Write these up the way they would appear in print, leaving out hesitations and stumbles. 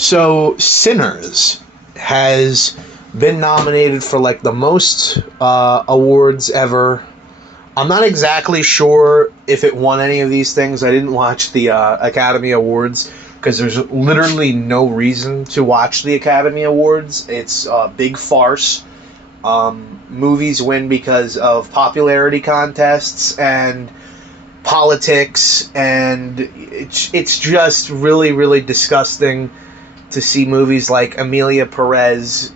So, Sinners has been nominated for like the most awards ever. I'm not exactly sure if it won any of these things. I didn't watch the Academy Awards because there's literally no reason to watch the Academy Awards. It's a big farce. Movies win because of popularity contests and politics, and it's just really, really disgusting to see movies like Amelia Perez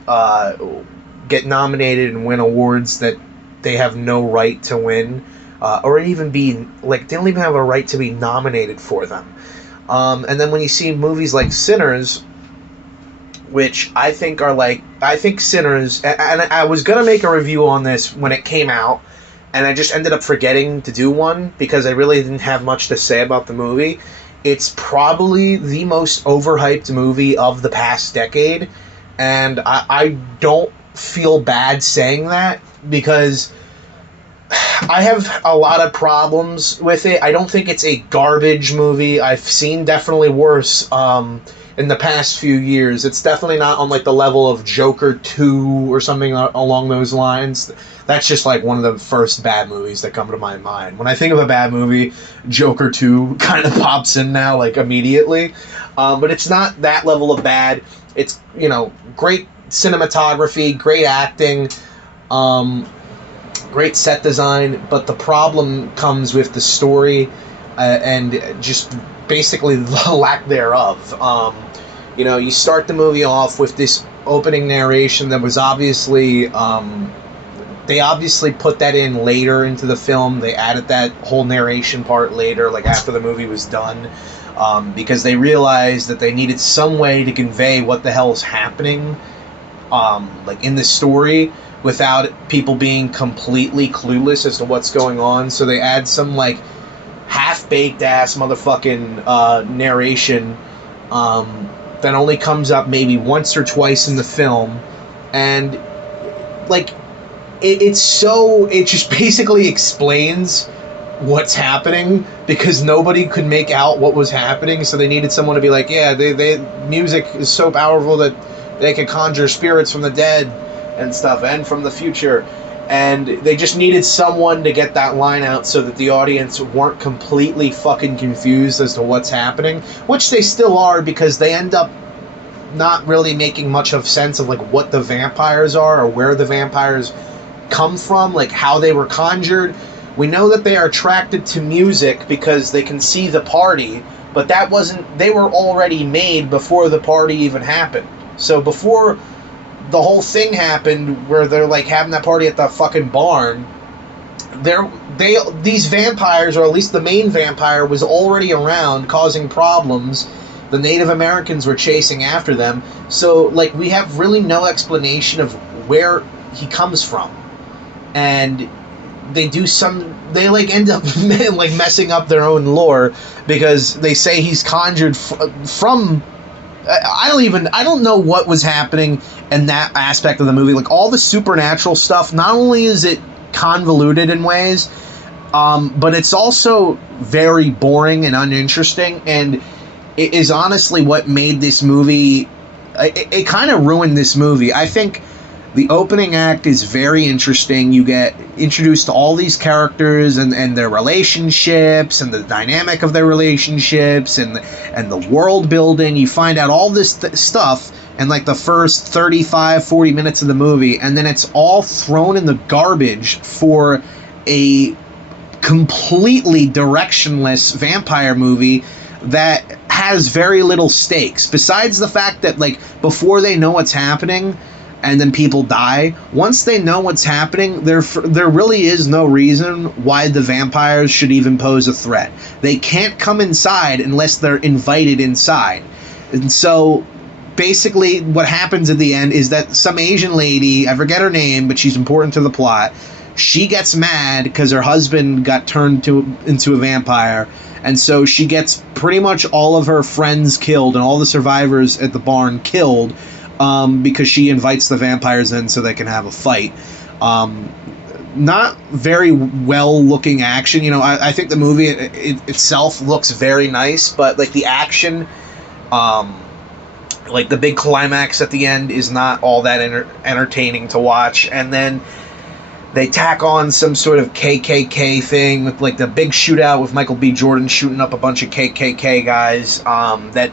get nominated and win awards that they have no right to win, or even be like they don't even have a right to be nominated for them. And then when you see movies like Sinners, which I think Sinners, and I was gonna make a review on this when it came out, and I just ended up forgetting to do one because I really didn't have much to say about the movie. It's probably the most overhyped movie of the past decade, and I don't feel bad saying that because I have a lot of problems with it. I don't think it's a garbage movie. I've seen definitely worse in the past few years. It's definitely not on like the level of Joker 2 or something along those lines. That's just like one of the first bad movies that come to my mind. When I think of a bad movie, Joker 2 kind of pops in now, like immediately. But it's not that level of bad. It's, great cinematography, great acting, great set design, but the problem comes with the story and just basically the lack thereof. You start the movie off with this opening narration that was obviously they obviously put that in later into the film. They added that whole narration part later, like after the movie was done, because they realized that they needed some way to convey what the hell is happening, like in the story, without people being completely clueless as to what's going on. So they add some like half-baked ass motherfucking narration that only comes up maybe once or twice in the film, and like it just basically explains what's happening because nobody could make out what was happening, so they needed someone to be like, yeah, they music is so powerful that they can conjure spirits from the dead and stuff and from the future, and they just needed someone to get that line out so that the audience weren't completely fucking confused as to what's happening, which they still are because they end up not really making much of sense of like what the vampires are or where the vampires come from, like how they were conjured. We know that they are attracted to music because they can see the party, but they were already made before the party even happened. So before the whole thing happened where they're like having that party at the fucking barn, these vampires, or at least the main vampire, was already around causing problems. The Native Americans were chasing after them. So like we have really no explanation of where he comes from. And they like end up like messing up their own lore because they say he's conjured from I don't know what was happening in that aspect of the movie. Like all the supernatural stuff, not only is it convoluted in ways, but it's also very boring and uninteresting, and it is honestly what made this movie, it kind of ruined this movie. I think the opening act is very interesting. You get introduced to all these characters and their relationships and the dynamic of their relationships and the world building. You find out all this stuff in like the first 35-40 minutes of the movie, and then it's all thrown in the garbage for a completely directionless vampire movie that has very little stakes, besides the fact that like before they know what's happening and then people die. Once they know what's happening, there really is no reason why the vampires should even pose a threat. They can't come inside unless they're invited inside. And so basically what happens at the end is that some Asian lady, I forget her name, but she's important to the plot, she gets mad because her husband got turned into a vampire, and so she gets pretty much all of her friends killed and all the survivors at the barn killed, because she invites the vampires in so they can have a fight. Not very well looking action. I think the movie itself looks very nice, but like the action Like, the big climax at the end is not all that entertaining to watch. And then they tack on some sort of KKK thing with, like, the big shootout with Michael B. Jordan shooting up a bunch of KKK guys that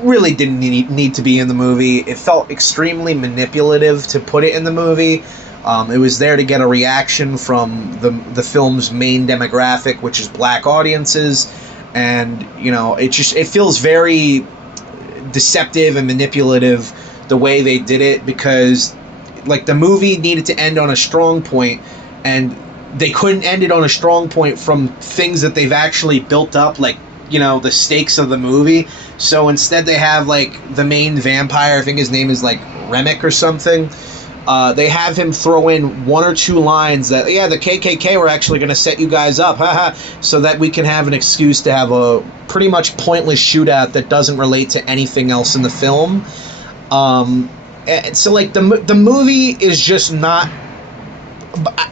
really didn't need to be in the movie. It felt extremely manipulative to put it in the movie. It was there to get a reaction from the film's main demographic, which is black audiences. And, you know, it feels very deceptive and manipulative the way they did it, because, like, the movie needed to end on a strong point, and they couldn't end it on a strong point from things that they've actually built up, like, you know, the stakes of the movie. So instead they have, like, the main vampire, I think his name is, like, Remick or something. They have him throw in one or two lines that, yeah, the KKK were actually going to set you guys up, haha, so that we can have an excuse to have a pretty much pointless shootout that doesn't relate to anything else in the film. So, like, the movie is just not,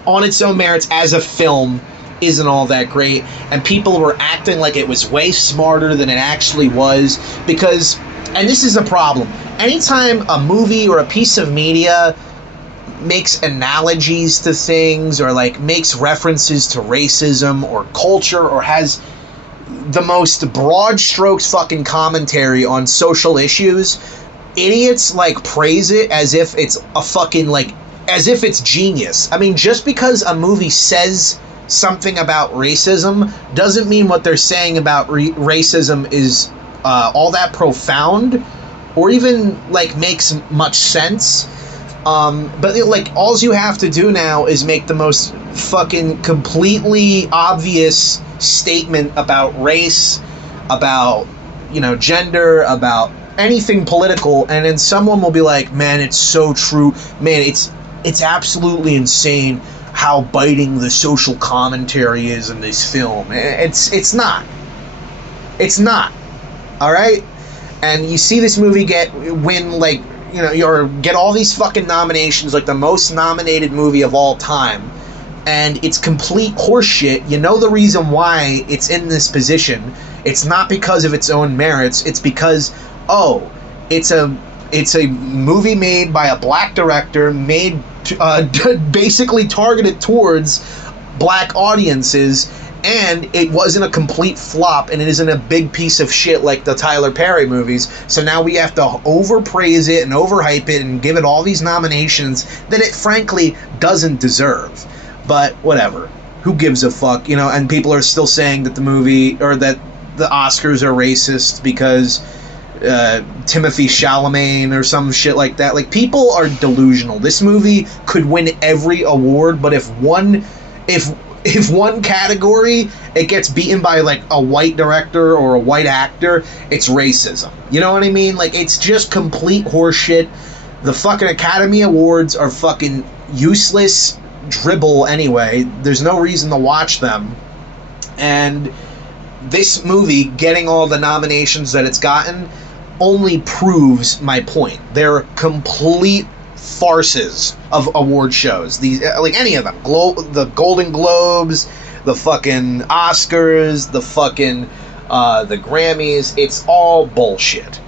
on its own merits as a film, isn't all that great, and people were acting like it was way smarter than it actually was, because, and this is a problem, anytime a movie or a piece of media makes analogies to things, or, like, makes references to racism or culture, or has the most broad strokes fucking commentary on social issues, idiots, like, praise it as if it's a fucking, like, as if it's genius. I mean, just because a movie says something about racism doesn't mean what they're saying about racism is all that profound, or even, like, makes much sense. But, like, all you have to do now is make the most fucking completely obvious statement about race, about, you know, gender, about anything political, and then someone will be like, man, it's so true, man, it's absolutely insane how biting the social commentary is in this film. It's not, all right? And you see this movie win, like, you know, or get all these fucking nominations, like the most nominated movie of all time, and it's complete horseshit. You know the reason why it's in this position. It's not because of its own merits. It's because, oh, it's a movie made by a black director, made basically targeted towards black audiences, and it wasn't a complete flop, and it isn't a big piece of shit like the Tyler Perry movies. So now we have to overpraise it and overhype it and give it all these nominations that it frankly doesn't deserve. But whatever. Who gives a fuck? You know, and people are still saying that the movie, or that the Oscars are racist because Timothy Chalamet or some shit like that. Like, people are delusional. This movie could win every award, but if one category it gets beaten by, like, a white director or a white actor, it's racism. You know what I mean? Like, it's just complete horseshit. The fucking Academy Awards are fucking useless dribble anyway. There's no reason to watch them. And this movie getting all the nominations that it's gotten only proves my point. They're complete farces of award shows. These, like, any of them, the Golden Globes, the fucking Oscars, the fucking the Grammys, it's all bullshit.